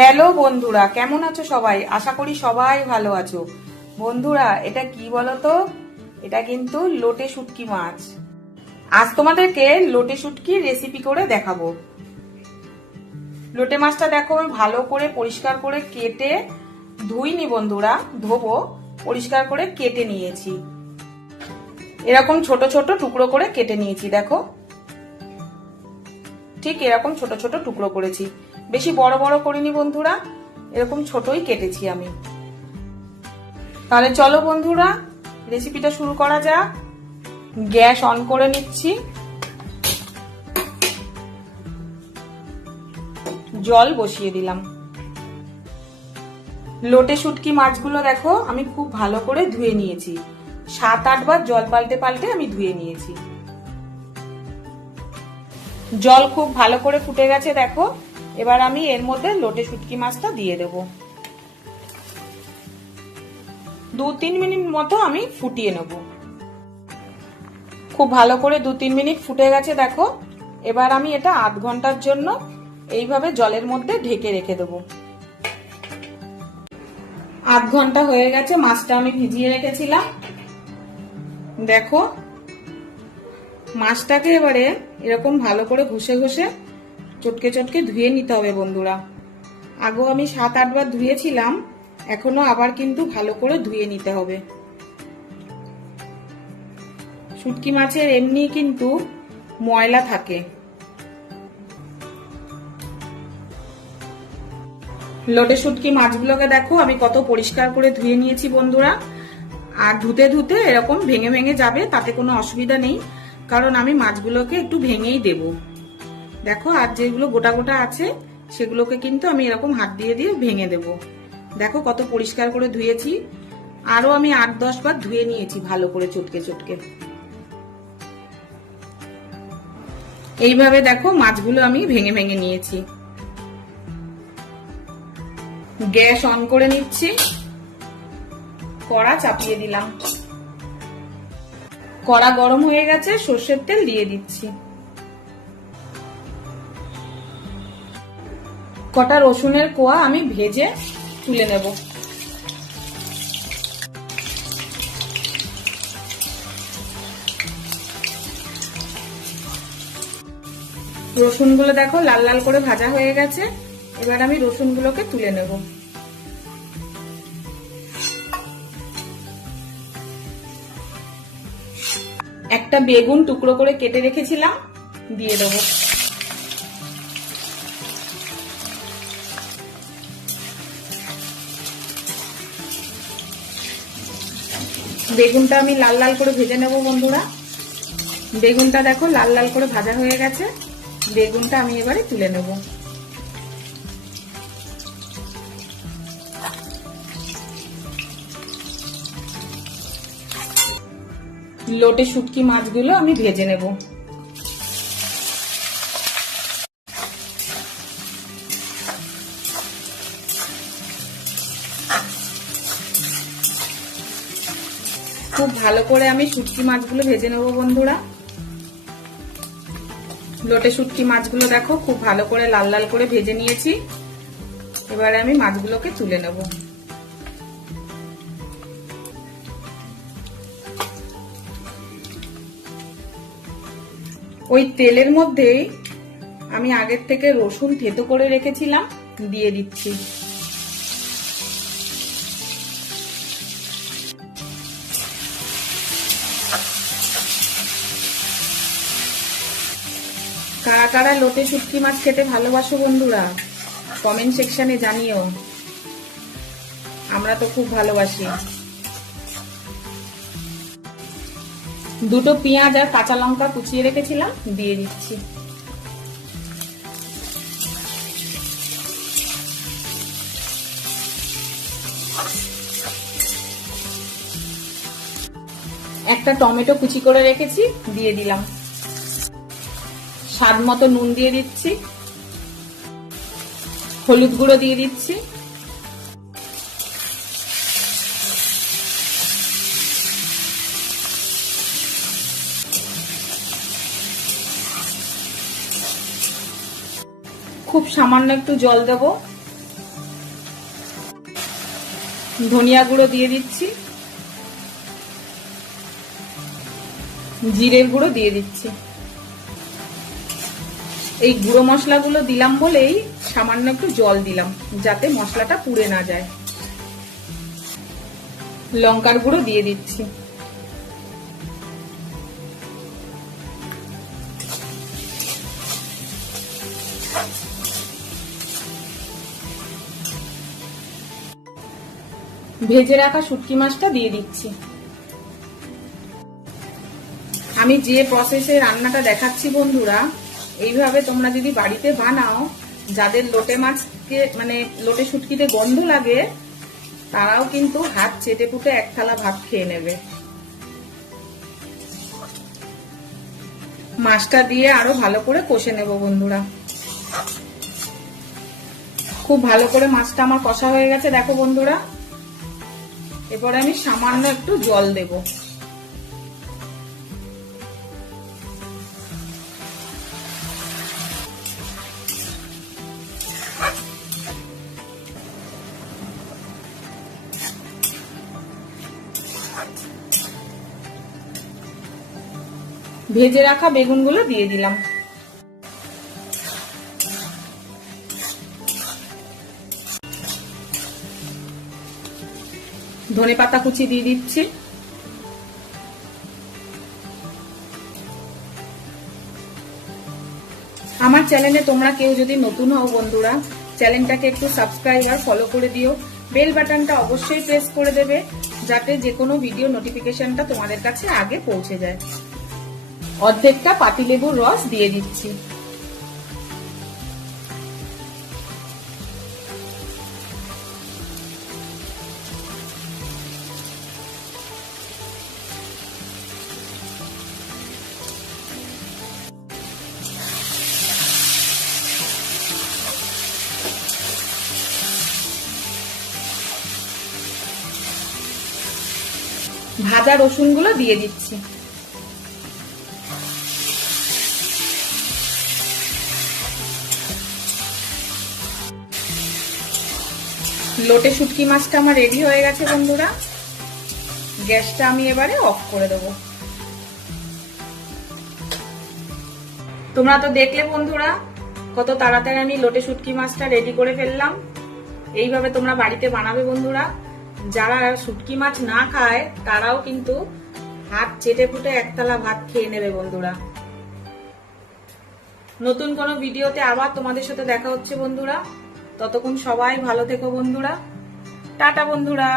Hello বন্ধুরা, কেমন আছো সবাই? আশা করি সবাই ভালো আছো। বন্ধুরা, এটা কি বলতো? এটা কিন্তু লোটে শুটকি মাছ। আজ তোমাদেরকে লোটে শুটকির রেসিপি করে দেখাবো। লোটে মাছটা দেখো, আমি ভালো করে পরিষ্কার করে কেটে ধুইনি বন্ধুরা, ধোবো। পরিষ্কার করে কেটে নিয়েছি, এরকম ছোট ছোট টুকরো করে কেটে নিয়েছি। দেখো, ঠিক এরকম ছোট ছোট টুকরো করেছি, বেশি বড় বড় করিনি বন্ধুরা, এরকম ছোটই কেটেছি আমি। তাহলে চলো বন্ধুরা, রেসিপিটা শুরু করা যাক। গ্যাস অন করে নিচ্ছি, জল বসিয়ে দিলাম। লোটে শুটকি মাছগুলো দেখো, আমি খুব ভালো করে ধুয়ে নিয়েছি। 7-8 বার জল পাল্টে পাল্টে আমি ধুয়ে নিয়েছি। জল খুব ভালো করে ফুটে গেছে দেখো। এবার আমি এর মধ্যে লোটে শুটকি মাছটা দিয়ে দেব। 2-3 মিনিট মতো আমি ফুটিয়ে নেব। খুব ভালো করে 2-3 মিনিট ফুটে গেছে দেখো। এবার আমি এটা আধ ঘন্টার জন্য এইভাবে জলের মধ্যে ঢেকে রেখে দেব। আধ ঘন্টা হয়ে গেছে, মাছটা আমি ভিজিয়ে রেখেছিলাম। দেখো, মাছটাকে এবারে এরকম ভালো করে ঘষে ঘষে চটকে চটকে ধুয়ে নিতে হবে বন্ধুরা। আগেও আমি 7-8 বার ধুয়েছিলাম, এখনো আবার কিন্তু ভালো করে ধুয়ে নিতে হবে। শুটকি মাছের এমনি কিন্তু ময়লা থাকে। লোটে শুটকি মাছগুলোকে দেখো, আমি কত পরিষ্কার করে ধুয়ে নিয়েছি বন্ধুরা। আর ধুতে ধুতে এরকম ভেঙে ভেঙে যাবে, তাতে কোনো অসুবিধা নেই, কারণ আমি মাছগুলোকে একটু ভেঙেই দেব। দেখো, আর যেগুলো গোটা গোটা আছে সেগুলোকে কিন্তু আমি এরকম হাত দিয়ে দিয়ে ভেঙে দেব। দেখো কত পরিষ্কার করে ধুয়েছি। আরো আমি 8-10 বার ধুয়ে নিয়েছি ভালো করে চটকে চটকে। এইভাবে দেখো মাছগুলো আমি ভেঙে ভেঙে নিয়েছি। গ্যাস অন করে নিচ্ছি, কড়া চাপিয়ে দিলাম। কড়া গরম হয়ে গেছে, সর্ষের তেল দিয়ে দিচ্ছি। কটা রসুনের কোয়া আমি ভেজে তুলে নেব। রসুনগুলো দেখো লাল লাল করে ভাজা হয়ে গেছে। এবার আমি রসুনগুলোকে তুলে নেব। একটা বেগুন টুকরো করে কেটে রেখেছিলাম, দিয়ে দেব। বেগুনটা আমি লাল লাল করে ভেজে নেব বন্ধুরা। বেগুনটা দেখো লাল লাল করে ভাজা হয়ে গেছে। বেগুনটা আমি এবারে তুলে নেব। লোটে শুটকি মাছগুলো আমি ভেজে নেব। খুব ভালো করে আমি শুটকি মাছগুলো ভেজে নেব বন্ধুরা। লোটে শুটকি মাছগুলো দেখো খুব ভালো করে লাল লাল করে ভেজে নিয়েছি। এবারে আমি মাছগুলোকে তুলে নেব। ওই তেলের মধ্যেই আমি আগের থেকে রসুন থেতো করে রেখেছিলাম, দিয়ে দিচ্ছি। কারা কারা লোটে শুটকি মাছ খেতে ভালোবাসো বন্ধুরা, কমেন্ট সেকশনে জানিও। আমরা তো খুব ভালোবাসি। দুটো পেঁয়াজ আর কাঁচা লঙ্কা কুচিয়ে রেখেছিলাম, দিয়ে দিচ্ছি। একটা টমেটো কুচি করে রেখেছি, দিয়ে দিলাম। স্বাদ মতো নুন দিয়ে দিচ্ছি, হলুদ গুঁড়ো দিয়ে দিচ্ছি, খুব সামান্য একটু জল দেব। ধনিয়া গুঁড়ো দিয়ে দিচ্ছি, জিরের গুঁড়ো দিয়ে দিচ্ছি। এই গুঁড়ো মশলাগুলো দিলাম বলেই সামান্য একটু জল দিলাম, যাতে মশলাটা পুড়ে না যায়। লঙ্কার গুঁড়ো দিয়ে দিচ্ছি। ভেজে রাখা শুটকি মাছটা দিয়ে দিচ্ছি। আমি যে প্রসেসে রান্নাটা দেখাচ্ছি বন্ধুরা, এইভাবে তোমরা যদি বাড়িতে বানাও, যাদের লোটে মাছকে মানে লোটে শুটকিতে গন্ধ লাগে, তারাও কিন্তু হাত চেটে পুটে এক থালা ভাত খেয়ে নেবে। মাছটা দিয়ে আরো ভালো করে কষে নেব বন্ধুরা। খুব ভালো করে মাছটা আমার কষা হয়ে গেছে দেখো বন্ধুরা। এরপরে আমি সামান্য একটু জল দেব। ভেজে রাখা বেগুনগুলো দিয়ে দিলাম। ধনেপাতা কুচি দিয়ে দিচ্ছি। আমার চ্যানেলে তোমরা কেউ যদি নতুন হও বন্ধুরা, চ্যানেলটাকে একটু সাবস্ক্রাইব আর ফলো করে দিও। বেল বাটনটা অবশ্যই প্রেস করে দেবে, যাতে যে কোনো ভিডিও নোটিফিকেশনটা তোমাদের কাছে আগে পৌঁছে যায়। অর্ধেকটা পাতিলেবুর রস দিয়ে দিচ্ছি। ভাজা রসুনগুলো দিয়ে দিচ্ছি। লোটে শুটকি মাছটা আমার রেডি হয়ে গেছে বন্ধুরা। গ্যাসটা আমি এবারে অফ করে দেব। তোমরা তো দেখলে বন্ধুরা কত তাড়াতাড়ি আমি লোটে শুটকি মাছটা রেডি করে ফেললাম। এইভাবে তোমরা বাড়িতে বানাবে বন্ধুরা। যারা শুটকি মাছ না খায় তারাও কিন্তু হাত চেটে ফুটে একতলা ভাত খেয়ে নেবে বন্ধুরা। নতুন কোনো ভিডিওতে আবার তোমাদের সাথে দেখা হচ্ছে বন্ধুরা। ততক্ষণ সবাই ভালো থেকো বন্ধুরা। টাটা বন্ধুরা।